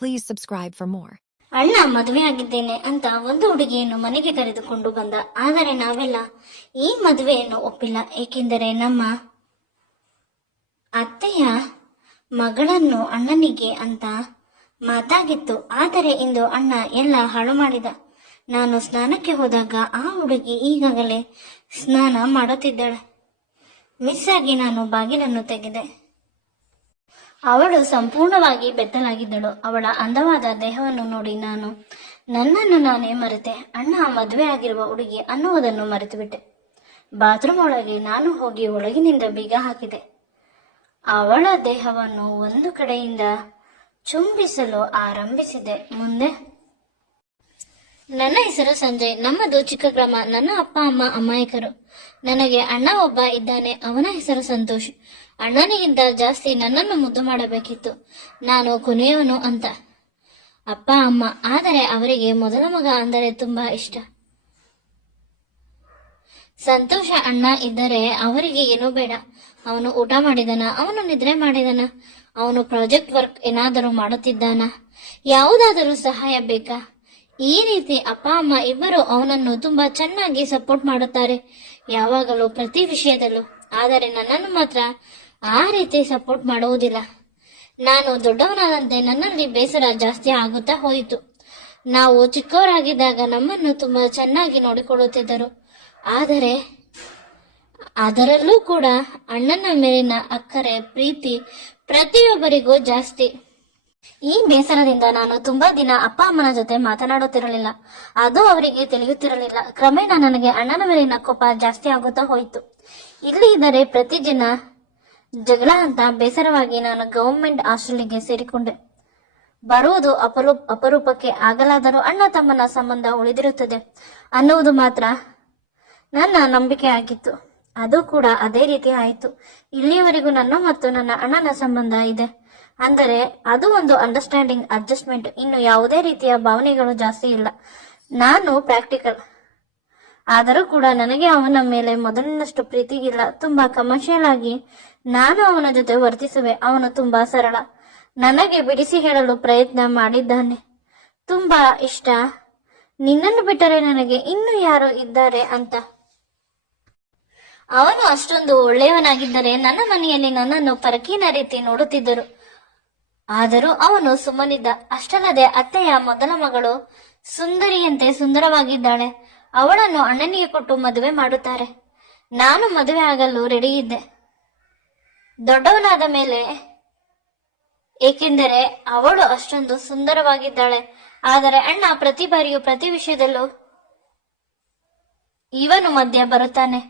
Please subscribe for more. ಅಣ್ಣ ಮದುವೆ ಆಗಿದ್ದೇನೆ ಅಂತ ಒಂದು ಹುಡುಗಿಯನ್ನು ಮನೆಗೆ ಕರೆದುಕೊಂಡು ಬಂದ. ಆದರೆ ನಾವೆಲ್ಲ ಈ ಮದುವೆಯನ್ನು ಒಪ್ಪಿಲ್ಲ, ಏಕೆಂದರೆ ನಮ್ಮ ಅತ್ತೆಯ ಮಗಳನ್ನು ಅಣ್ಣನಿಗೆ ಅಂತ ಮಾತಾಗಿತ್ತು. ಆದರೆ ಇಂದು ಅಣ್ಣ ಎಲ್ಲ ಹಾಳು ಮಾಡಿದ. ನಾನು ಸ್ನಾನಕ್ಕೆ ಹೋದಾಗ ಆ ಹುಡುಗಿ ಈಗಾಗಲೇ ಸ್ನಾನ ಮಾಡುತ್ತಿದ್ದಾಳೆ. ಮಿಸ್ ಆಗಿ ನಾನು ಬಾಗಿಲನ್ನು ತೆಗೆದೆ. ಅವಳು ಸಂಪೂರ್ಣವಾಗಿ ಬೆತ್ತಲಾಗಿದ್ದಳು. ಅವಳ ಅಂದವಾದ ದೇಹವನ್ನು ನೋಡಿ ನಾನು ನನ್ನನ್ನು ನಾನೇ ಮರೆತೆ. ಅಣ್ಣ ಮದುವೆ ಆಗಿರುವ ಹುಡುಗಿ ಅನ್ನುವುದನ್ನು ಮರೆತುಬಿಟ್ಟೆ. ಬಾತ್ರೂಮ್ ಒಳಗೆ ನಾನು ಹೋಗಿ ಒಳಗಿನಿಂದ ಬೀಗ ಹಾಕಿದೆ. ಅವಳ ದೇಹವನ್ನು ಒಂದು ಕಡೆಯಿಂದ ಚುಂಬಿಸಲು ಆರಂಭಿಸಿದೆ. ಮುಂದೆ ನನ್ನ ಹೆಸರು ಸಂಜಯ್. ನಮ್ಮದು ಚಿಕ್ಕ ಗ್ರಾಮ. ನನ್ನ ಅಪ್ಪ ಅಮ್ಮ ಅಮಾಯಕರು. ನನಗೆ ಅಣ್ಣ ಒಬ್ಬ ಇದ್ದಾನೆ. ಅವನ ಹೆಸರು ಸಂತೋಷ್. ಅಣ್ಣನಿಗಿಂತ ಜಾಸ್ತಿ ನನ್ನನ್ನು ಮುದ್ದು ಮಾಡಬೇಕಿತ್ತು. ನಾನು ಕೊನೆಯವನು ಅಂತ ಅಪ್ಪ ಅಮ್ಮ. ಆದರೆ ಅವರಿಗೆ ಮೊದಲ ಮಗ ಅಂದರೆ ತುಂಬಾ ಇಷ್ಟ. ಸಂತೋಷ ಅಣ್ಣ ಇದ್ದರೆ ಅವರಿಗೆ ಏನೂ ಬೇಡ. ಅವನು ಊಟ ಮಾಡಿದನ, ಅವನು ನಿದ್ರೆ ಮಾಡಿದನ, ಅವನು ಪ್ರಾಜೆಕ್ಟ್ ವರ್ಕ್ ಏನಾದರೂ ಮಾಡುತ್ತಿದ್ದಾನ, ಯಾವುದಾದರೂ ಸಹಾಯ ಬೇಕಾ, ಈ ರೀತಿ ಅಪ್ಪ ಅಮ್ಮ ಇಬ್ಬರು ಅವನನ್ನು ತುಂಬಾ ಚೆನ್ನಾಗಿ ಸಪೋರ್ಟ್ ಮಾಡುತ್ತಾರೆ, ಯಾವಾಗಲೂ ಪ್ರತಿ ವಿಷಯದಲ್ಲೂ. ಆದರೆ ನನ್ನನ್ನು ಮಾತ್ರ ಆ ರೀತಿ ಸಪೋರ್ಟ್ ಮಾಡುವುದಿಲ್ಲ. ನಾನು ದೊಡ್ಡವನಾದಂತೆ ನನ್ನಲ್ಲಿ ಬೇಸರ ಜಾಸ್ತಿ ಆಗುತ್ತಾ ಹೋಯಿತು. ನಾವು ಚಿಕ್ಕವರಾಗಿದ್ದಾಗ ನಮ್ಮನ್ನು ತುಂಬಾ ಚೆನ್ನಾಗಿ ನೋಡಿಕೊಳ್ಳುತ್ತಿದ್ದರು. ಆದರೆ ಅದರಲ್ಲೂ ಕೂಡ ಅಣ್ಣನ ಮೇಲಿನ ಅಕ್ಕರೆ, ಪ್ರೀತಿ ಪ್ರತಿಯೊಬ್ಬರಿಗೂ ಜಾಸ್ತಿ. ಈ ಬೇಸರದಿಂದ ನಾನು ತುಂಬಾ ದಿನ ಅಪ್ಪ ಅಮ್ಮನ ಜೊತೆ ಮಾತನಾಡುತ್ತಿರಲಿಲ್ಲ. ಅದು ಅವರಿಗೆ ತಿಳಿಯುತ್ತಿರಲಿಲ್ಲ. ಕ್ರಮೇಣ ನನಗೆ ಅಣ್ಣನ ಮೇಲಿನ ಕೋಪ ಜಾಸ್ತಿ ಆಗುತ್ತಾ ಹೋಯಿತು. ಇಲ್ಲಿ ಇದ್ದರೆ ಪ್ರತಿ ದಿನ ಜಗಳ ಅಂತ ಬೇಸರವಾಗಿ ನಾನು ಗವರ್ಮೆಂಟ್ ಹಾಸ್ಟೆಲ್ಗೆ ಸೇರಿಕೊಂಡೆ. ಬರುವುದು ಅಪರೂಪಕ್ಕೆ, ಆಗಲಾದರೂ ಅಣ್ಣ ತಮ್ಮನ ಸಂಬಂಧ ಉಳಿದಿರುತ್ತದೆ ಅನ್ನುವುದು ಮಾತ್ರ ನನ್ನ ನಂಬಿಕೆ ಆಗಿತ್ತು. ಅದು ಕೂಡ ಅದೇ ರೀತಿ ಆಯಿತು. ಇಲ್ಲಿಯವರೆಗೂ ನನ್ನ ಮತ್ತು ನನ್ನ ಅಣ್ಣನ ಸಂಬಂಧ ಇದೆ. ಅಂದರೆ ಅದು ಒಂದು ಅಂಡರ್ಸ್ಟ್ಯಾಂಡಿಂಗ್, ಅಡ್ಜಸ್ಟ್ಮೆಂಟ್. ಇನ್ನು ಯಾವುದೇ ರೀತಿಯ ಭಾವನೆಗಳು ಜಾಸ್ತಿ ಇಲ್ಲ. ನಾನು ಪ್ರಾಕ್ಟಿಕಲ್. ಆದರೂ ಕೂಡ ನನಗೆ ಅವನ ಮೇಲೆ ಮೊದಲಿನಷ್ಟು ಪ್ರೀತಿ ಇಲ್ಲ. ತುಂಬಾ ಕಮರ್ಷಿಯಲ್ ಆಗಿ ನಾನು ಅವನ ಜೊತೆ ವರ್ತಿಸುವೆ. ಅವನು ತುಂಬಾ ಸರಳ. ನನಗೆ ಬಿಡಿಸಿ ಹೇಳಲು ಪ್ರಯತ್ನ ಮಾಡಿದ್ದಾನೆ. ತುಂಬಾ ಇಷ್ಟ, ನಿನ್ನನ್ನು ಬಿಟ್ಟರೆ ನನಗೆ ಇನ್ನು ಯಾರು ಇದ್ದಾರೆ ಅಂತ. ಅವನು ಅಷ್ಟೊಂದು ಒಳ್ಳೆಯವನಾಗಿದ್ದರೆ ನನ್ನ ಮನೆಯಲ್ಲಿ ನನ್ನನ್ನು ಪರಕೀನ ರೀತಿ ನೋಡುತ್ತಿದ್ದರು. ಆದರೂ ಅವನು ಸುಮ್ಮನಿದ್ದ. ಅಷ್ಟಲ್ಲದೆ ಅತ್ತೆಯ ಮೊದಲ ಮಗಳು ಸುಂದರಿಯಂತೆ ಸುಂದರವಾಗಿದ್ದಾಳೆ. ಅವಳನ್ನು ಅಣ್ಣನಿಗೆ ಕೊಟ್ಟು ಮದುವೆ ಮಾಡುತ್ತಾರೆ. ನಾನು ಮದುವೆ ಆಗಲು ರೆಡಿ ಇದ್ದೆ, ದೊಡ್ಡವನಾದ ಮೇಲೆ, ಏಕೆಂದರೆ ಅವಳು ಅಷ್ಟೊಂದು ಸುಂದರವಾಗಿದ್ದಾಳೆ. ಆದರೆ ಅಣ್ಣ ಪ್ರತಿ ಬಾರಿಯೂ ಪ್ರತಿ ವಿಷಯದಲ್ಲೂ ಇವನು ಮಧ್ಯ ಬರುತ್ತಾನೆ.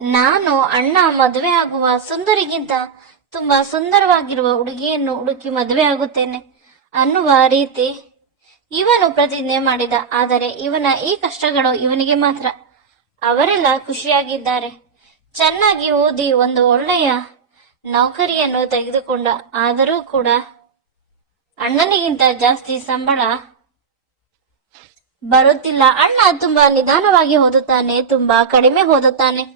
ನಾನು ಅಣ್ಣ ಮದುವೆ ಆಗುವ ಸುಂದರಿಗಿಂತ ತುಂಬಾ ಸುಂದರವಾಗಿರುವ ಹುಡುಗಿಯನ್ನು ಹುಡುಕಿ ಮದುವೆ ಆಗುತ್ತೇನೆ ಅನ್ನುವ ರೀತಿ ಇವನು ಪ್ರತಿಜ್ಞೆ ಮಾಡಿದ. ಆದರೆ ಇವನ ಈ ಕಷ್ಟಗಳು ಇವನಿಗೆ ಮಾತ್ರ. ಅವರೆಲ್ಲ ಖುಷಿಯಾಗಿದ್ದಾರೆ. ಚೆನ್ನಾಗಿ ಓದಿ ಒಂದು ಒಳ್ಳೆಯ ನೌಕರಿಯನ್ನು ತೆಗೆದುಕೊಂಡ. ಆದರೂ ಕೂಡ ಅಣ್ಣನಿಗಿಂತ ಜಾಸ್ತಿ ಸಂಬಳ ಬರುತ್ತಿಲ್ಲ. ಅಣ್ಣ ತುಂಬಾ ನಿಧಾನವಾಗಿ ಓದುತ್ತಾನೆ, ತುಂಬಾ ಕಡಿಮೆ ಓದುತ್ತಾನೆ.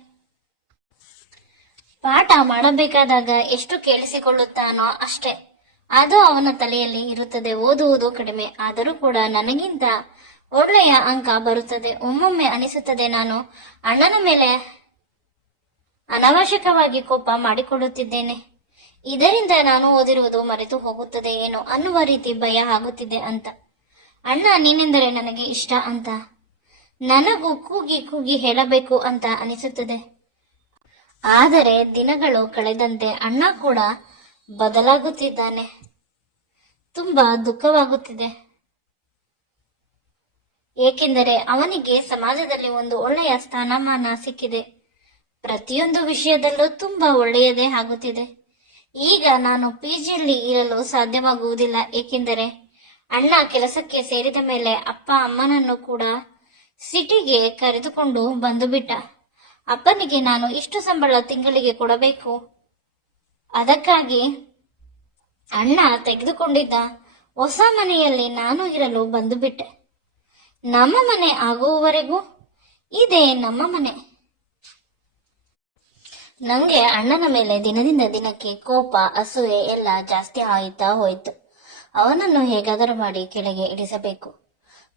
ಪಾಠ ಮಾಡಬೇಕಾದಾಗ ಎಷ್ಟು ಕೇಳಿಸಿಕೊಳ್ಳುತ್ತಾನೋ ಅಷ್ಟೇ ಅದು ಅವನ ತಲೆಯಲ್ಲಿ ಇರುತ್ತದೆ. ಓದುವುದು ಕಡಿಮೆ. ಆದರೂ ಕೂಡ ನನಗಿಂತ ಒಳ್ಳೆಯ ಅಂಕ ಬರುತ್ತದೆ. ಒಮ್ಮೊಮ್ಮೆ ಅನಿಸುತ್ತದೆ ನಾನು ಅಣ್ಣನ ಮೇಲೆ ಅನಾವಶ್ಯಕವಾಗಿ ಕೋಪ ಮಾಡಿಕೊಳ್ಳುತ್ತಿದ್ದೇನೆ. ಇದರಿಂದ ನಾನು ಓದಿರುವುದು ಮರೆತು ಹೋಗುತ್ತದೆ ಏನೋ ಅನ್ನುವ ರೀತಿ ಭಯ ಆಗುತ್ತಿದೆ ಅಂತ. ಅಣ್ಣ ನೀನೆಂದರೆ ನನಗೆ ಇಷ್ಟ ಅಂತ ನನಗೂ ಕೂಗಿ ಕೂಗಿ ಹೇಳಬೇಕು ಅಂತ ಅನಿಸುತ್ತದೆ. ಆದರೆ ದಿನಗಳು ಕಳೆದಂತೆ ಅಣ್ಣ ಕೂಡ ಬದಲಾಗುತ್ತಿದ್ದಾನೆ. ತುಂಬಾ ದುಃಖವಾಗುತ್ತಿದೆ. ಏಕೆಂದರೆ ಅವನಿಗೆ ಸಮಾಜದಲ್ಲಿ ಒಂದು ಒಳ್ಳೆಯ ಸ್ಥಾನಮಾನ ಸಿಕ್ಕಿದೆ. ಪ್ರತಿಯೊಂದು ವಿಷಯದಲ್ಲೂ ತುಂಬಾ ಒಳ್ಳೆಯದೇ ಆಗುತ್ತಿದೆ. ಈಗ ನಾನು ಪಿಜಿಯಲ್ಲಿ ಇರಲು ಸಾಧ್ಯವಾಗುವುದಿಲ್ಲ, ಏಕೆಂದರೆ ಅಣ್ಣ ಕೆಲಸಕ್ಕೆ ಸೇರಿದ ಮೇಲೆ ಅಪ್ಪ ಅಮ್ಮನನ್ನು ಕೂಡ ಸಿಟಿಗೆ ಕರೆದುಕೊಂಡು ಬಂದು ಬಿಟ್ಟ. ಅಪ್ಪನಿಗೆ ನಾನು ಇಷ್ಟು ಸಂಬಳ ತಿಂಗಳಿಗೆ ಕೊಡಬೇಕು. ಅದಕ್ಕಾಗಿ ಅಣ್ಣ ತೆಗೆದುಕೊಂಡಿದ್ದ ಹೊಸ ಮನೆಯಲ್ಲಿ ನಾನು ಇರಲು ಬಂದು ಬಿಟ್ಟೆ. ನಮ್ಮ ಮನೆ ಆಗುವವರೆಗೂ ಇದೇ ನಮ್ಮ ಮನೆ. ನಂಗೆ ಅಣ್ಣನ ಮೇಲೆ ದಿನದಿಂದ ದಿನಕ್ಕೆ ಕೋಪ, ಅಸೂಯೆ ಎಲ್ಲ ಜಾಸ್ತಿ ಆಯ್ತಾ ಹೋಯ್ತು. ಅವನನ್ನು ಹೇಗಾದರೂ ಮಾಡಿ ಕೆಳಗೆ ಇಳಿಸಬೇಕು.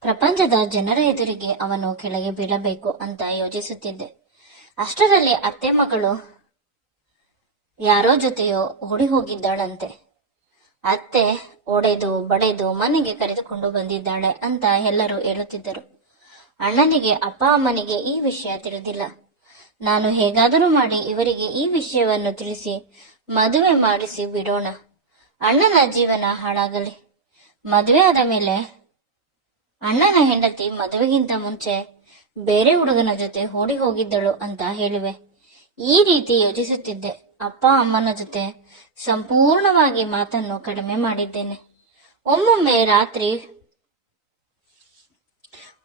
ಪ್ರಪಂಚದ ಜನರ ಎದುರಿಗೆ ಅವನು ಕೆಳಗೆ ಬೀಳಬೇಕು ಅಂತ ಯೋಚಿಸುತ್ತಿದ್ದೆ. ಅಷ್ಟರಲ್ಲಿ ಅತ್ತೆ ಮಗಳು ಯಾರೋ ಜೊತೆಯೋ ಓಡಿ ಹೋಗಿದ್ದಾಳಂತೆ. ಅತ್ತೆ ಒಡೆದು ಬಡೆದು ಮನೆಗೆ ಕರೆದುಕೊಂಡು ಬಂದಿದ್ದಾಳೆ ಅಂತ ಎಲ್ಲರೂ ಹೇಳುತ್ತಿದ್ದರು. ಅಣ್ಣನಿಗೆ ಅಪ್ಪ ಅಮ್ಮನಿಗೆ ಈ ವಿಷಯ ತಿಳಿದಿಲ್ಲ. ನಾನು ಹೇಗಾದರೂ ಮಾಡಿ ಇವರಿಗೆ ಈ ವಿಷಯವನ್ನು ತಿಳಿಸಿ ಮದುವೆ ಮಾಡಿಸಿ ಬಿಡೋಣ. ಅಣ್ಣನ ಜೀವನ ಹಾಳಾಗಲಿ. ಮದುವೆ ಆದ ಮೇಲೆ ಅಣ್ಣನ ಹೆಂಡತಿ ಮದುವೆಗಿಂತ ಮುಂಚೆ ಬೇರೆ ಹುಡುಗನ ಜೊತೆ ಓಡಿ ಹೋಗಿದ್ದಳು ಅಂತ ಹೇಳಿವೆ. ಈ ರೀತಿ ಯೋಚಿಸುತ್ತಿದ್ದೆ. ಅಪ್ಪ ಅಮ್ಮನ ಜೊತೆ ಸಂಪೂರ್ಣವಾಗಿ ಮಾತನ್ನು ಕಡಿಮೆ ಮಾಡಿದ್ದೇನೆ. ಒಮ್ಮೊಮ್ಮೆ ರಾತ್ರಿ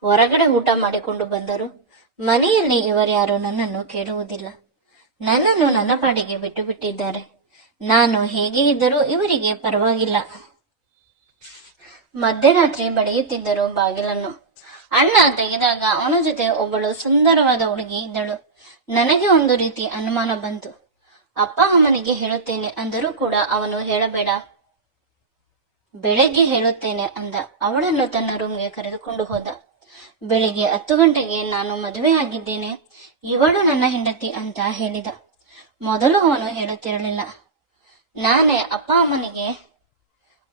ಹೊರಗಡೆ ಊಟ ಮಾಡಿಕೊಂಡು ಬಂದರು. ಮನೆಯಲ್ಲಿ ಇವರ್ಯಾರು ನನ್ನನ್ನು ಕೇಳುವುದಿಲ್ಲ. ನನ್ನನ್ನು ನನ್ನ ಪಾಡಿಗೆ ಬಿಟ್ಟು ಬಿಟ್ಟಿದ್ದಾರೆ. ನಾನು ಹೇಗೆ ಇದ್ದರೂ ಇವರಿಗೆ ಪರವಾಗಿಲ್ಲ. ಮಧ್ಯರಾತ್ರಿ ಬಡಿಯುತ್ತಿದ್ದರು ಬಾಗಿಲನ್ನು. ಅಣ್ಣ ತೆಗೆದಾಗ ಅವನ ಜೊತೆ ಒಬ್ಬಳು ಸುಂದರವಾದ ಹುಡುಗಿ ಇದ್ದಳು. ನನಗೆ ಒಂದು ರೀತಿ ಅನುಮಾನ ಬಂತು. ಅಪ್ಪ ಅಮ್ಮನಿಗೆ ಹೇಳುತ್ತೇನೆ ಅಂದರೂ ಕೂಡ ಅವನು ಹೇಳಬೇಡ, ಬೆಳಗ್ಗೆ ಹೇಳುತ್ತೇನೆ ಅಂದ. ಅವಳನ್ನು ತನ್ನ ರೂಮ್ಗೆ ಕರೆದುಕೊಂಡು ಹೋದ. ಬೆಳಿಗ್ಗೆ 10 ಗಂಟೆಗೆ ನಾನು ಮದುವೆ ಆಗಿದ್ದೇನೆ, ಇವಳು ನನ್ನ ಹೆಂಡತಿ ಅಂತ ಹೇಳಿದ. ಮೊದಲು ಅವನು ಹೇಳುತ್ತಿರಲಿಲ್ಲ. ನಾನೇ ಅಪ್ಪ ಅಮ್ಮನಿಗೆ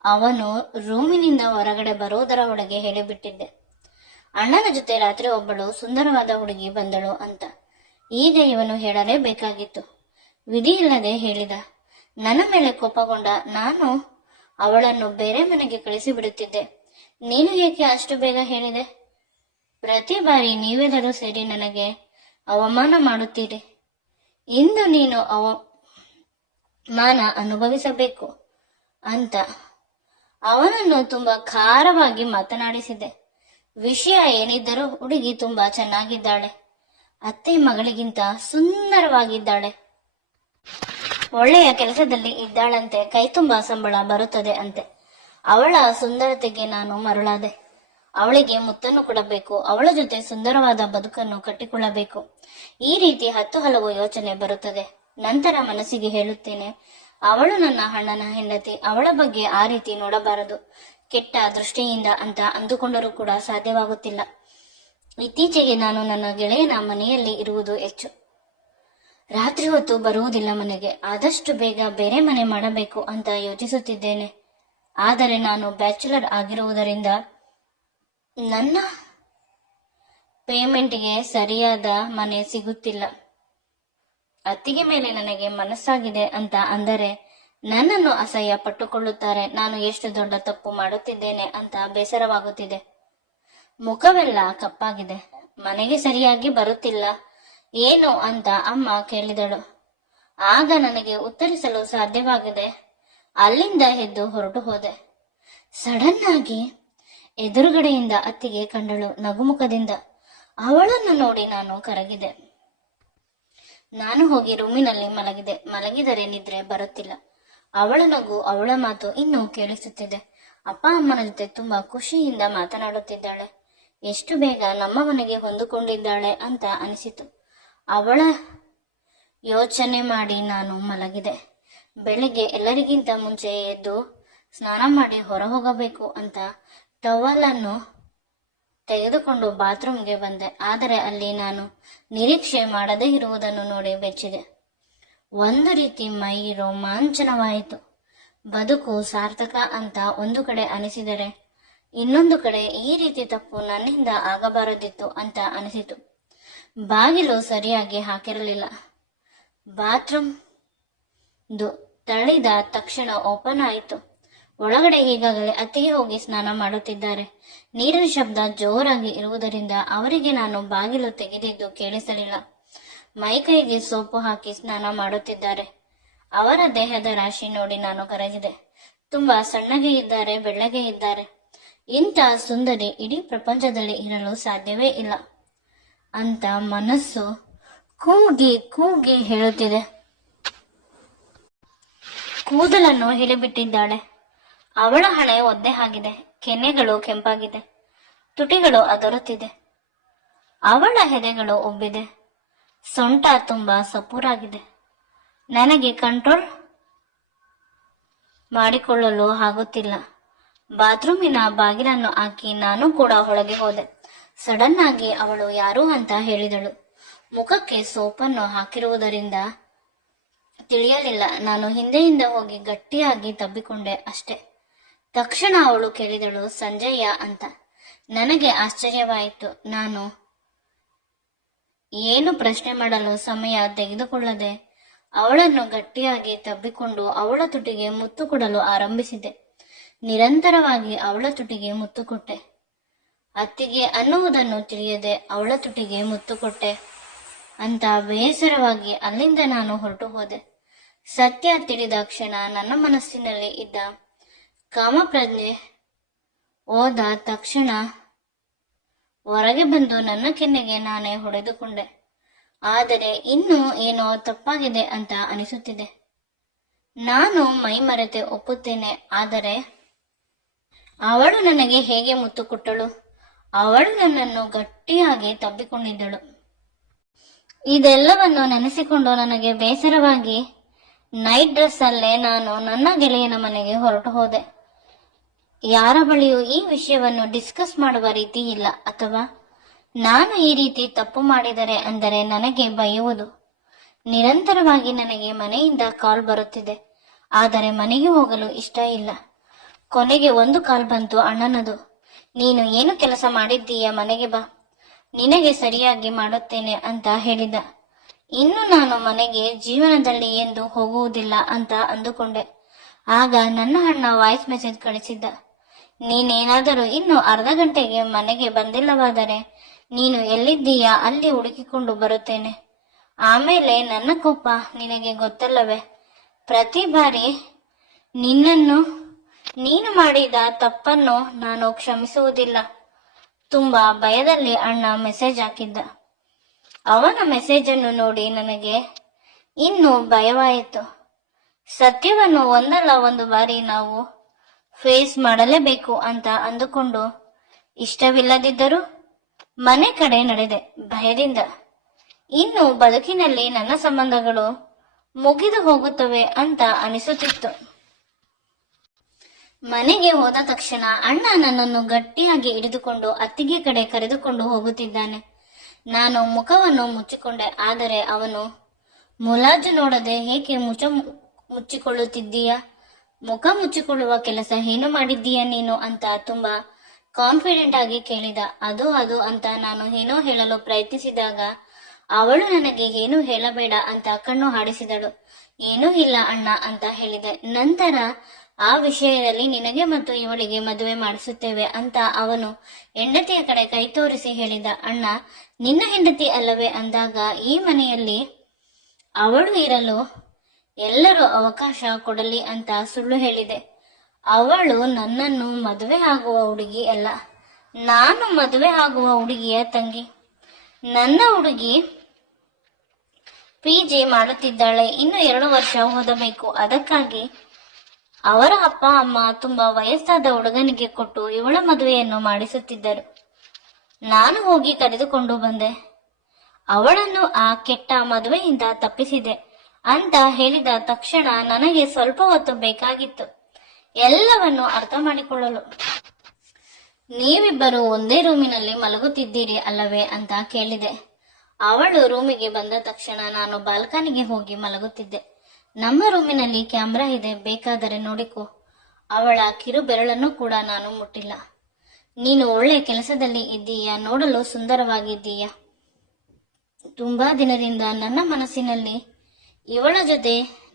ಅವನು ರೂಮಿನಿಂದ ಹೊರಗಡೆ ಬರುವುದರ ಒಳಗೆ ಹೇಳಿಬಿಟ್ಟಿದ್ದೆ. ಅಣ್ಣನ ಜೊತೆ ರಾತ್ರಿ ಒಬ್ಬಳು ಸುಂದರವಾದ ಹುಡುಗಿ ಬಂದಳು ಅಂತ. ಈಗ ಇವನು ಹೇಳಲೇಬೇಕಾಗಿತ್ತು. ವಿಧಿ ಇಲ್ಲದೆ ಹೇಳಿದ. ನನ್ನ ಮೇಲೆ ಕೋಪಗೊಂಡ ನಾನು ಅವಳನ್ನು ಬೇರೆ ಮನೆಗೆ ಕಳಿಸಿ ಬಿಡುತ್ತಿದ್ದೆ. ನೀನು ಏಕೆ ಅಷ್ಟು ಬೇಗ ಹೇಳಿದೆ? ಪ್ರತಿ ಬಾರಿ ನೀವೆಲ್ಲರೂ ಸೇರಿ ನನಗೆ ಅವಮಾನ ಮಾಡುತ್ತೀರಿ. ಇಂದು ನೀನು ಅವಮಾನ ಅನುಭವಿಸಬೇಕು ಅಂತ ಅವನನ್ನು ತುಂಬಾ ಖಾರವಾಗಿ ಮಾತನಾಡಿಸಿದೆ. ವಿಷಯ ಏನಿದ್ದರೂ ಹುಡುಗಿ ತುಂಬಾ ಚೆನ್ನಾಗಿದ್ದಾಳೆ. ಅತ್ತೆ ಮಗಳಿಗಿಂತ ಸುಂದರವಾಗಿದ್ದಾಳೆ. ಒಳ್ಳೆಯ ಕೆಲಸದಲ್ಲಿ ಇದ್ದಾಳಂತೆ. ಕೈ ತುಂಬಾ ಸಂಬಳ ಬರುತ್ತದೆ ಅಂತೆ. ಅವಳ ಸುಂದರತೆಗೆ ನಾನು ಮರುಳಾದೆ. ಅವಳಿಗೆ ಮುತ್ತನ್ನು ಕೊಡಬೇಕು. ಅವಳ ಜೊತೆ ಸುಂದರವಾದ ಬದುಕನ್ನು ಕಟ್ಟಿಕೊಳ್ಳಬೇಕು. ಈ ರೀತಿ 10 ಹಲವು ಯೋಚನೆ ಬರುತ್ತದೆ. ನಂತರ ಮನಸ್ಸಿಗೆ ಹೇಳುತ್ತೇನೆ, ಅವಳು ನನ್ನ ಅಣ್ಣನ ಹೆಂಡತಿ. ಅವಳ ಬಗ್ಗೆ ಆ ರೀತಿ ನೋಡಬಾರದು, ಕೆಟ್ಟ ದೃಷ್ಟಿಯಿಂದ ಅಂತ ಅಂದುಕೊಂಡರೂ ಕೂಡ ಸಾಧ್ಯವಾಗುತ್ತಿಲ್ಲ. ಇತ್ತೀಚೆಗೆ ನಾನು ನನ್ನ ಗೆಳೆಯನ ಮನೆಯಲ್ಲಿ ಇರುವುದು ಹೆಚ್ಚು. ರಾತ್ರಿ ಹೊತ್ತು ಬರುವುದಿಲ್ಲ ಮನೆಗೆ. ಆದಷ್ಟು ಬೇಗ ಬೇರೆ ಮನೆ ಮಾಡಬೇಕು ಅಂತ ಯೋಚಿಸುತ್ತಿದ್ದೇನೆ. ಆದರೆ ನಾನು ಬ್ಯಾಚುಲರ್ ಆಗಿರುವುದರಿಂದ ನನ್ನ ಪೇಮೆಂಟ್ಗೆ ಸರಿಯಾದ ಮನೆ ಸಿಗುತ್ತಿಲ್ಲ. ಅತ್ತಿಗೆ ಮೇಲೆ ನನಗೆ ಮನಸ್ಸಾಗಿದೆ ಅಂತ ಅಂದರೆ ನನ್ನನ್ನು ಅಸಹ್ಯ ಪಟ್ಟುಕೊಳ್ಳುತ್ತಾರೆ. ನಾನು ಎಷ್ಟು ದೊಡ್ಡ ತಪ್ಪು ಮಾಡುತ್ತಿದ್ದೇನೆ ಅಂತ ಬೇಸರವಾಗುತ್ತಿದೆ. ಮುಖವೆಲ್ಲ ಕಪ್ಪಾಗಿದೆ. ಮನೆಗೆ ಸರಿಯಾಗಿ ಬರುತ್ತಿಲ್ಲ ಏನು ಅಂತ ಅಮ್ಮ ಕೇಳಿದಳು. ಆಗ ನನಗೆ ಉತ್ತರಿಸಲು ಸಾಧ್ಯವಾಗದೆ ಅಲ್ಲಿಂದ ಎದ್ದು ಹೊರಟು ಹೋದೆ. ಸಡನ್ ಆಗಿ ಎದುರುಗಡೆಯಿಂದ ಅತ್ತಿಗೆ ಕಂಡಳು ನಗುಮುಖದಿಂದ. ಅವಳನ್ನು ನೋಡಿ ನಾನು ಕರಗಿದೆ. ನಾನು ಹೋಗಿ ರೂಮಿನಲ್ಲಿ ಮಲಗಿದೆ. ಮಲಗಿದರೆ ನಿದ್ರೆ ಬರುತ್ತಿಲ್ಲ. ಅವಳ ನಗು, ಅವಳ ಮಾತು ಇನ್ನೂ ಕೇಳಿಸುತ್ತಿದೆ. ಅಪ್ಪ ಅಮ್ಮನ ಜೊತೆ ತುಂಬಾ ಖುಷಿಯಿಂದ ಮಾತನಾಡುತ್ತಿದ್ದಾಳೆ. ಎಷ್ಟು ಬೇಗ ನಮ್ಮ ಮನೆಗೆ ಹೊಂದಿಕೊಂಡಿದ್ದಾಳೆ ಅಂತ ಅನಿಸಿತು. ಅವಳ ಯೋಚನೆ ಮಾಡಿ ನಾನು ಮಲಗಿದೆ. ಬೆಳಿಗ್ಗೆ ಎಲ್ಲರಿಗಿಂತ ಮುಂಚೆ ಎದ್ದು ಸ್ನಾನ ಮಾಡಿ ಹೊರ ಹೋಗಬೇಕು ಅಂತ ಟವಲ್ ಅನ್ನು ತೆಗೆದುಕೊಂಡು ಬಾತ್ರೂಮ್ಗೆ ಬಂದೆ. ಆದರೆ ಅಲ್ಲಿ ನಾನು ನಿರೀಕ್ಷೆ ಮಾಡದೇ ಇರುವುದನ್ನು ನೋಡಿ ಬೆಚ್ಚಿದೆ. ಒಂದು ರೀತಿ ಮೈ ರೋಮಾಂಚನವಾಯಿತು. ಬದುಕು ಸಾರ್ಥಕ ಅಂತ ಒಂದು ಕಡೆ ಅನಿಸಿದರೆ ಇನ್ನೊಂದು ಕಡೆ ಈ ರೀತಿ ತಪ್ಪು ನನ್ನಿಂದ ಆಗಬಾರದಿತ್ತು ಅಂತ ಅನಿಸಿತು. ಬಾಗಿಲು ಸರಿಯಾಗಿ ಹಾಕಿರಲಿಲ್ಲ. ಬಾತ್ರೂಮ್ ತಳ್ಳಿದ ತಕ್ಷಣ ಓಪನ್ ಆಯಿತು. ಒಳಗಡೆ ಈಗಾಗಲೇ ಅತ್ತಿಗೆ ಹೋಗಿ ಸ್ನಾನ ಮಾಡುತ್ತಿದ್ದಾರೆ. ನೀರಿನ ಶಬ್ದ ಜೋರಾಗಿ ಇರುವುದರಿಂದ ಅವರಿಗೆ ನಾನು ಬಾಗಿಲು ತೆಗೆದಿದ್ದು ಕೇಳಿಸಲಿಲ್ಲ. ಮೈಕೈಗೆ ಸೋಪು ಹಾಕಿ ಸ್ನಾನ ಮಾಡುತ್ತಿದ್ದಾರೆ. ಅವರ ದೇಹದ ರಾಶಿ ನೋಡಿ ನಾನು ಕರಗಿದೆ. ತುಂಬಾ ಸಣ್ಣಗೆ ಇದ್ದಾರೆ, ಬೆಳ್ಳಗೆ ಇದ್ದಾರೆ. ಇಂಥ ಸುಂದರಿ ಇಡೀ ಪ್ರಪಂಚದಲ್ಲಿ ಇರಲು ಸಾಧ್ಯವೇ ಇಲ್ಲ ಅಂತ ಮನಸ್ಸು ಕೂಗಿ ಕೂಗಿ ಹೇಳುತ್ತಿದೆ. ಕೂದಲನ್ನು ಹಿಡಿಬಿಟ್ಟಿದ್ದಾಳೆ. ಅವಳ ಹಣೆ ಒದ್ದೆ ಆಗಿದೆ. ಕೆನ್ನೆಗಳು ಕೆಂಪಾಗಿದೆ. ತುಟಿಗಳು ಅದರುತ್ತಿದೆ. ಅವಳ ಹೆದೆಗಳು ಉಬ್ಬಿದೆ. ಸೊಂಟ ತುಂಬಾ ಸಪೂರಾಗಿದೆ. ನನಗೆ ಕಂಟ್ರೋಲ್ ಮಾಡಿಕೊಳ್ಳಲು ಆಗುತ್ತಿಲ್ಲ. ಬಾತ್ರೂಮಿನ ಬಾಗಿಲನ್ನು ಹಾಕಿ ನಾನು ಕೂಡ ಒಳಗೆ ಹೋದೆ. ಸಡನ್ ಆಗಿ ಅವಳು ಯಾರು ಅಂತ ಹೇಳಿದಳು. ಮುಖಕ್ಕೆ ಸೋಪನ್ನು ಹಾಕಿರುವುದರಿಂದ ತಿಳಿಯಲಿಲ್ಲ. ನಾನು ಹಿಂದೆಯಿಂದ ಹೋಗಿ ಗಟ್ಟಿಯಾಗಿ ತಬ್ಬಿಕೊಂಡೆ ಅಷ್ಟೆ. ತಕ್ಷಣ ಅವಳು ಕೇಳಿದಳು, ಸಂಜಯ್ಯ ಅಂತ. ನನಗೆ ಆಶ್ಚರ್ಯವಾಯಿತು. ನಾನು ಏನು ಪ್ರಶ್ನೆ ಮಾಡಲು ಸಮಯ ತೆಗೆದುಕೊಳ್ಳದೆ ಅವಳನ್ನು ಗಟ್ಟಿಯಾಗಿ ತಬ್ಬಿಕೊಂಡು ಅವಳ ತುಟಿಗೆ ಮುತ್ತು ಕೊಡಲು ಆರಂಭಿಸಿದೆ. ನಿರಂತರವಾಗಿ ಅವಳ ತುಟಿಗೆ ಮುತ್ತು ಕೊಟ್ಟೆ. ಅತ್ತಿಗೆ ಅನ್ನುವುದನ್ನು ತಿಳಿಯದೆ ಅವಳ ತುಟಿಗೆ ಮುತ್ತು ಕೊಟ್ಟೆ ಅಂತ ಬೇಸರವಾಗಿ ಅಲ್ಲಿಂದ ನಾನು ಹೊರಟು ಹೋದೆ. ಸತ್ಯ ತಿಳಿದ ಕ್ಷಣ ನನ್ನ ಮನಸ್ಸಿನಲ್ಲಿ ಇದ್ದ ಕಾಮಪ್ರಜ್ಞೆ ಹೋದ ತಕ್ಷಣ ಹೊರಗೆ ಬಂದು ನನ್ನ ಕೆನ್ನೆಗೆ ನಾನೇ ಹೊಡೆದುಕೊಂಡೆ. ಆದರೆ ಇನ್ನೂ ಏನೋ ತಪ್ಪಾಗಿದೆ ಅಂತ ಅನಿಸುತ್ತಿದೆ. ನಾನು ಮೈ ಮರೆತೆ ಒಪ್ಪುತ್ತೇನೆ. ಆದರೆ ಅವಳು ನನಗೆ ಹೇಗೆ ಮುತ್ತು ಕೊಟ್ಟಳು? ಅವಳು ನನ್ನನ್ನು ಗಟ್ಟಿಯಾಗಿ ತಬ್ಬಿಕೊಂಡಿದ್ದಳು. ಇದೆಲ್ಲವನ್ನು ನೆನೆಸಿಕೊಂಡು ನನಗೆ ಬೇಸರವಾಗಿ ನೈಟ್ ಡ್ರೆಸ್ ಅಲ್ಲೇ ನಾನು ನನ್ನ ಗೆಳೆಯನ ಮನೆಗೆ ಹೊರಟು ಹೋದೆ. ಯಾರ ಬಳಿಯೂ ಈ ವಿಷಯವನ್ನು ಡಿಸ್ಕಸ್ ಮಾಡುವ ರೀತಿ ಇಲ್ಲ. ಅಥವಾ ನಾನು ಈ ರೀತಿ ತಪ್ಪು ಮಾಡಿದರೆ ಅಂದರೆ ನನಗೆ ಬೈಯುವುದು. ನಿರಂತರವಾಗಿ ನನಗೆ ಮನೆಯಿಂದ ಕಾಲ್ ಬರುತ್ತಿದೆ. ಆದರೆ ಮನೆಗೆ ಹೋಗಲು ಇಷ್ಟ ಇಲ್ಲ. ಕೊನೆಗೆ ಒಂದು ಕಾಲ್ ಬಂತು ಅಣ್ಣನದು. ನೀನು ಏನು ಕೆಲಸ ಮಾಡಿದ್ದೀಯ, ಮನೆಗೆ ಬಾ, ನಿನಗೆ ಸರಿಯಾಗಿ ಮಾಡುತ್ತೇನೆ ಅಂತ ಹೇಳಿದ. ಇನ್ನು ನಾನು ಮನೆಗೆ ಜೀವನದಲ್ಲಿ ಎಂದು ಹೋಗುವುದಿಲ್ಲ ಅಂತ ಅಂದುಕೊಂಡೆ. ಆಗ ನನ್ನ ಅಣ್ಣ ವಾಯ್ಸ್ ಮೆಸೇಜ್ ಕಳಿಸಿದ್ದ. ನೀನೇನಾದರೂ ಇನ್ನು ಅರ್ಧ ಗಂಟೆಗೆ ಮನೆಗೆ ಬಂದಿಲ್ಲವಾದರೆ ನೀನು ಎಲ್ಲಿದ್ದೀಯಾ ಅಲ್ಲಿ ಹುಡುಕಿಕೊಂಡು ಬರುತ್ತೇನೆ. ಆಮೇಲೆ ನನ್ನ ಕೋಪ ನಿನಗೆ ಗೊತ್ತಲ್ಲವೇ? ಪ್ರತಿ ಬಾರಿ ನೀನು ಮಾಡಿದ ತಪ್ಪನ್ನು ನಾನು ಕ್ಷಮಿಸುವುದಿಲ್ಲ. ತುಂಬಾ ಭಯದಲ್ಲಿ ಅಣ್ಣ ಮೆಸೇಜ್ ಹಾಕಿದ್ದ. ಅವನ ಮೆಸೇಜ್ ಅನ್ನು ನೋಡಿ ನನಗೆ ಇನ್ನೂ ಭಯವಾಯಿತು. ಸತ್ಯವನ್ನು ಒಂದಲ್ಲ ಒಂದು ಬಾರಿ ನಾವು ಫೇಸ್ ಮಾಡಲೇಬೇಕು ಅಂತ ಅಂದುಕೊಂಡು ಇಷ್ಟವಿಲ್ಲದಿದ್ದರೂ ಮನೆ ಕಡೆ ನಡೆದೆ ಭಯದಿಂದ. ಇನ್ನು ಬದುಕಿನಲ್ಲಿ ನನ್ನ ಸಂಬಂಧಗಳು ಮುಗಿದು ಹೋಗುತ್ತವೆ ಅಂತ ಅನಿಸುತ್ತಿತ್ತು. ಮನೆಗೆ ಹೋದ ತಕ್ಷಣ ಅಣ್ಣ ನನ್ನನ್ನು ಗಟ್ಟಿಯಾಗಿ ಹಿಡಿದುಕೊಂಡು ಅತ್ತಿಗೆ ಕಡೆ ಕರೆದುಕೊಂಡು ಹೋಗುತ್ತಿದ್ದಾನೆ. ನಾನು ಮುಖವನ್ನು ಮುಚ್ಚಿಕೊಂಡೆ. ಆದರೆ ಅವನು ಮುಲಾಜು ನೋಡದೆ ಏಕೆ ಮುಚ್ಚಿಕೊಳ್ಳುತ್ತಿದ್ದೀಯಾ? ಮುಖ ಮುಚ್ಚಿಕೊಳ್ಳುವ ಕೆಲಸ ಏನು ಮಾಡಿದ್ದೀಯಾ ನೀನು ಅಂತ ತುಂಬಾ ಕಾನ್ಫಿಡೆಂಟ್ ಆಗಿ ಕೇಳಿದ. ಅದು ಅಂತ ನಾನು ಏನೋ ಹೇಳಲು ಪ್ರಯತ್ನಿಸಿದಾಗ ಅವಳು ನನಗೆ ಏನು ಹೇಳಬೇಡ ಅಂತ ಕಣ್ಣು ಹಾಡಿಸಿದಳು. ಏನೂ ಇಲ್ಲ ಅಣ್ಣ ಅಂತ ಹೇಳಿದೆ. ನಂತರ ಆ ವಿಷಯದಲ್ಲಿ ನಿನಗೆ ಮತ್ತು ಇವಳಿಗೆ ಮದುವೆ ಮಾಡಿಸುತ್ತೇವೆ ಅಂತ ಅವನು ಹೆಂಡತಿಯ ಕಡೆ ಕೈ ತೋರಿಸಿ ಹೇಳಿದ. ಅಣ್ಣ ನಿನ್ನ ಹೆಂಡತಿ ಅಲ್ಲವೇ ಅಂದಾಗ ಈ ಮನೆಯಲ್ಲಿ ಅವಳು ಇರಲು ಎಲ್ಲರೂ ಅವಕಾಶ ಕೊಡಲಿ ಅಂತ ಸುಳ್ಳು ಹೇಳಿದೆ. ಅವಳು ನನ್ನನ್ನು ಮದುವೆ ಆಗುವ ಹುಡುಗಿ ಅಲ್ಲ, ನಾನು ಮದುವೆ ಆಗುವ ಹುಡುಗಿಯ ತಂಗಿ. ನನ್ನ ಹುಡುಗಿ PG ಮಾಡುತ್ತಿದ್ದಾಳೆ. ಇನ್ನು 2 ವರ್ಷ ಓದಬೇಕು. ಅದಕ್ಕಾಗಿ ಅವರ ಅಪ್ಪ ಅಮ್ಮ ತುಂಬಾ ವಯಸ್ಸಾದ ಹುಡುಗನಿಗೆ ಕೊಟ್ಟು ಇವಳ ಮದುವೆಯನ್ನು ಮಾಡಿಸುತ್ತಿದ್ದರು. ನಾನು ಹೋಗಿ ಕರೆದುಕೊಂಡು ಬಂದೆ. ಅವಳನ್ನು ಆ ಕೆಟ್ಟ ಮದುವೆಯಿಂದ ತಪ್ಪಿಸಿದೆ ಅಂತ ಹೇಳಿದ ತಕ್ಷಣ ನನಗೆ ಸ್ವಲ್ಪ ಹೊತ್ತು ಬೇಕಾಗಿತ್ತು ಎಲ್ಲವನ್ನು ಅರ್ಥ ಮಾಡಿಕೊಳ್ಳಲು. ನೀವಿಬ್ಬರು ಒಂದೇ ರೂಮಿನಲ್ಲಿ ಮಲಗುತ್ತಿದ್ದೀರಿ ಅಲ್ಲವೇ ಅಂತ ಕೇಳಿದೆ. ಅವಳು ರೂಮಿಗೆ ಬಂದ ತಕ್ಷಣ ನಾನು ಬಾಲ್ಕನಿಗೆ ಹೋಗಿ ಮಲಗುತ್ತಿದ್ದೆ. ನಮ್ಮ ರೂಮಿನಲ್ಲಿ ಕ್ಯಾಮ್ರಾ ಇದೆ, ಬೇಕಾದರೆ ನೋಡಿಕೋ. ಅವಳ ಕಿರು ಬೆರಳನ್ನು ಕೂಡ ನಾನು ಮುಟ್ಟಿಲ್ಲ. ನೀನು ಒಳ್ಳೆ ಕೆಲಸದಲ್ಲಿ ಇದ್ದೀಯಾ, ನೋಡಲು ಸುಂದರವಾಗಿದ್ದೀಯಾ. ತುಂಬಾ ದಿನದಿಂದ ನನ್ನ ಮನಸ್ಸಿನಲ್ಲಿ ಇವಳ ಜೊತೆ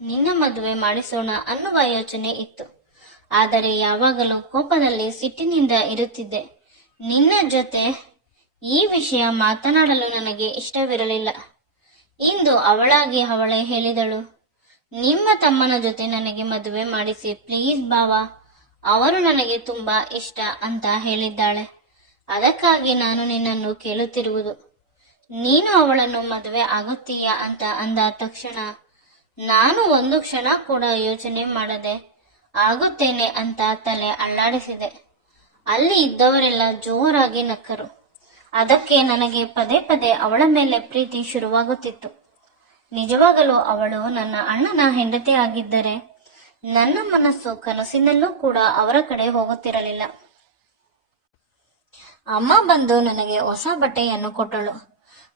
ನಿನ್ನ ಮದುವೆ ಮಾಡಿಸೋಣ ಅನ್ನುವ ಯೋಚನೆ ಇತ್ತು. ಆದರೆ ಯಾವಾಗಲೂ ಕೋಪದಲ್ಲಿ ಸಿಟ್ಟಿನಿಂದ ಇರುತ್ತಿದ್ದೆ. ನಿನ್ನ ಜೊತೆ ಈ ವಿಷಯ ಮಾತನಾಡಲು ನನಗೆ ಇಷ್ಟವಿರಲಿಲ್ಲ. ಇಂದು ಅವಳಾಗಿ ಅವಳೇ ಹೇಳಿದಳು, ನಿಮ್ಮ ತಮ್ಮನ ಜೊತೆ ನನಗೆ ಮದುವೆ ಮಾಡಿಸಿ ಪ್ಲೀಸ್ ಬಾವಾ, ಅವರು ನನಗೆ ತುಂಬಾ ಇಷ್ಟ ಅಂತ ಹೇಳಿದ್ದಾಳೆ. ಅದಕ್ಕಾಗಿ ನಾನು ನಿನ್ನನ್ನು ಕೇಳುತ್ತಿರುವುದು. ನೀನು ಅವಳನ್ನು ಮದುವೆ ಆಗುತ್ತೀಯಾ ಅಂತ ಅಂದ ತಕ್ಷಣ ನಾನು ಒಂದು ಕ್ಷಣ ಕೂಡ ಯೋಚನೆ ಮಾಡದೆ ಆಗುತ್ತೇನೆ ಅಂತ ತಲೆ ಅಲ್ಲಾಡಿಸಿದೆ. ಅಲ್ಲಿ ಇದ್ದವರೆಲ್ಲ ಜೋರಾಗಿ ನಕ್ಕರು. ಅದಕ್ಕೆ ನನಗೆ ಪದೇ ಪದೇ ಅವಳ ಮೇಲೆ ಪ್ರೀತಿ ಶುರುವಾಗುತ್ತಿತ್ತು. ನಿಜವಾಗಲೂ ಅವಳು ನನ್ನ ಅಣ್ಣನ ಹೆಂಡತಿ ಆಗಿದ್ದರೆ ನನ್ನ ಮನಸ್ಸು ಕನಸಿನಲ್ಲೂ ಕೂಡ ಅವರ ಕಡೆ ಹೋಗುತ್ತಿರಲಿಲ್ಲ. ಅಮ್ಮ ಬಂದು ನನಗೆ ಹೊಸ ಬಟ್ಟೆಯನ್ನು ಕೊಟ್ಟಳು.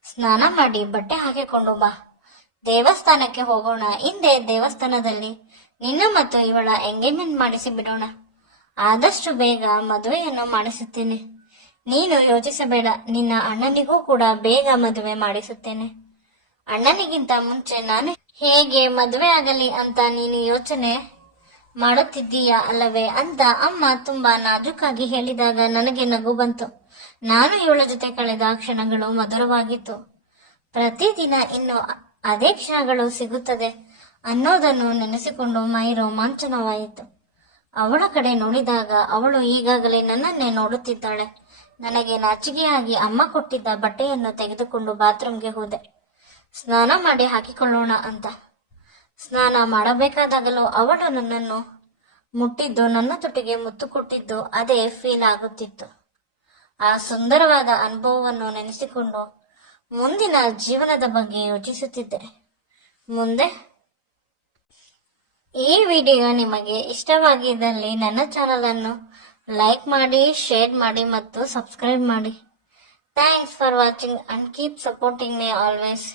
ಸ್ನಾನ ಮಾಡಿ ಬಟ್ಟೆ ಹಾಕಿಕೊಂಡು ಬಾ, ದೇವಸ್ಥಾನಕ್ಕೆ ಹೋಗೋಣ. ಹಿಂದೆ ದೇವಸ್ಥಾನದಲ್ಲಿ ನಿನ್ನ ಮತ್ತು ಇವಳ ಎಂಗೇಜ್ಮೆಂಟ್ ಮಾಡಿಸಿ ಬಿಡೋಣ. ಆದಷ್ಟು ಬೇಗ ಮದುವೆಯನ್ನು ಮಾಡಿಸುತ್ತೇನೆ. ನೀನು ಯೋಚಿಸಬೇಡ, ನಿನ್ನ ಅಣ್ಣನಿಗೂ ಕೂಡ ಬೇಗ ಮದುವೆ ಮಾಡಿಸುತ್ತೇನೆ. ಅಣ್ಣನಿಗಿಂತ ಮುಂಚೆ ನಾನು ಹೇಗೆ ಮದುವೆ ಆಗಲಿ ಅಂತ ನೀನು ಯೋಚನೆ ಮಾಡುತ್ತಿದ್ದೀಯಾ ಅಲ್ಲವೇ ಅಂತ ಅಮ್ಮ ತುಂಬಾ ನಾಜೂಕಾಗಿ ಹೇಳಿದಾಗ ನನಗೆ ನಗು ಬಂತು. ನಾನು ಇವಳ ಜೊತೆ ಕಳೆದ ಕ್ಷಣಗಳು ಮಧುರವಾಗಿತ್ತು. ಪ್ರತಿದಿನ ಇನ್ನು ಅದೇ ಕ್ಷಣಗಳು ಸಿಗುತ್ತದೆ ಅನ್ನೋದನ್ನು ನೆನೆಸಿಕೊಂಡು ಮೈ ರೋಮಾಂಚನವಾಯಿತು. ಅವಳ ಕಡೆ ನೋಡಿದಾಗ ಅವಳು ಈಗಾಗಲೇ ನನ್ನನ್ನೇ ನೋಡುತ್ತಿದ್ದಾಳೆ. ನನಗೆ ನಾಚಿಕೆಯಾಗಿ ಅಮ್ಮ ಕೊಟ್ಟಿದ್ದ ಬಟ್ಟೆಯನ್ನು ತೆಗೆದುಕೊಂಡು ಬಾತ್ರೂಮ್ಗೆ ಹೋದೆ, ಸ್ನಾನ ಮಾಡಿ ಹಾಕಿಕೊಳ್ಳೋಣ ಅಂತ. ಸ್ನಾನ ಮಾಡಬೇಕಾದಾಗಲೂ ಅವಳು ನನ್ನನ್ನು ಮುಟ್ಟಿದ್ದು, ನನ್ನ ತುಟಿಗೆ ಮುತ್ತು ಕೊಟ್ಟಿದ್ದು ಅದೇ ಫೀಲ್ ಆಗುತ್ತಿತ್ತು. ಆ ಸುಂದರವಾದ ಅನುಭವವನ್ನು ನೆನೆಸಿಕೊಂಡು ಮುಂದಿನ ಜೀವನದ ಬಗ್ಗೆ ಯೋಚಿಸುತ್ತಿದ್ದೆ. ಮುಂದೆ ಈ ವಿಡಿಯೋ ನಿಮಗೆ ಇಷ್ಟವಾಗಿದ್ದಲ್ಲಿ ನನ್ನ ಚಾನಲ್ ಅನ್ನು ಲೈಕ್ ಮಾಡಿ, ಶೇರ್ ಮಾಡಿ ಮತ್ತು ಸಬ್ಸ್ಕ್ರೈಬ್ ಮಾಡಿ. Thanks for watching and keep supporting me always.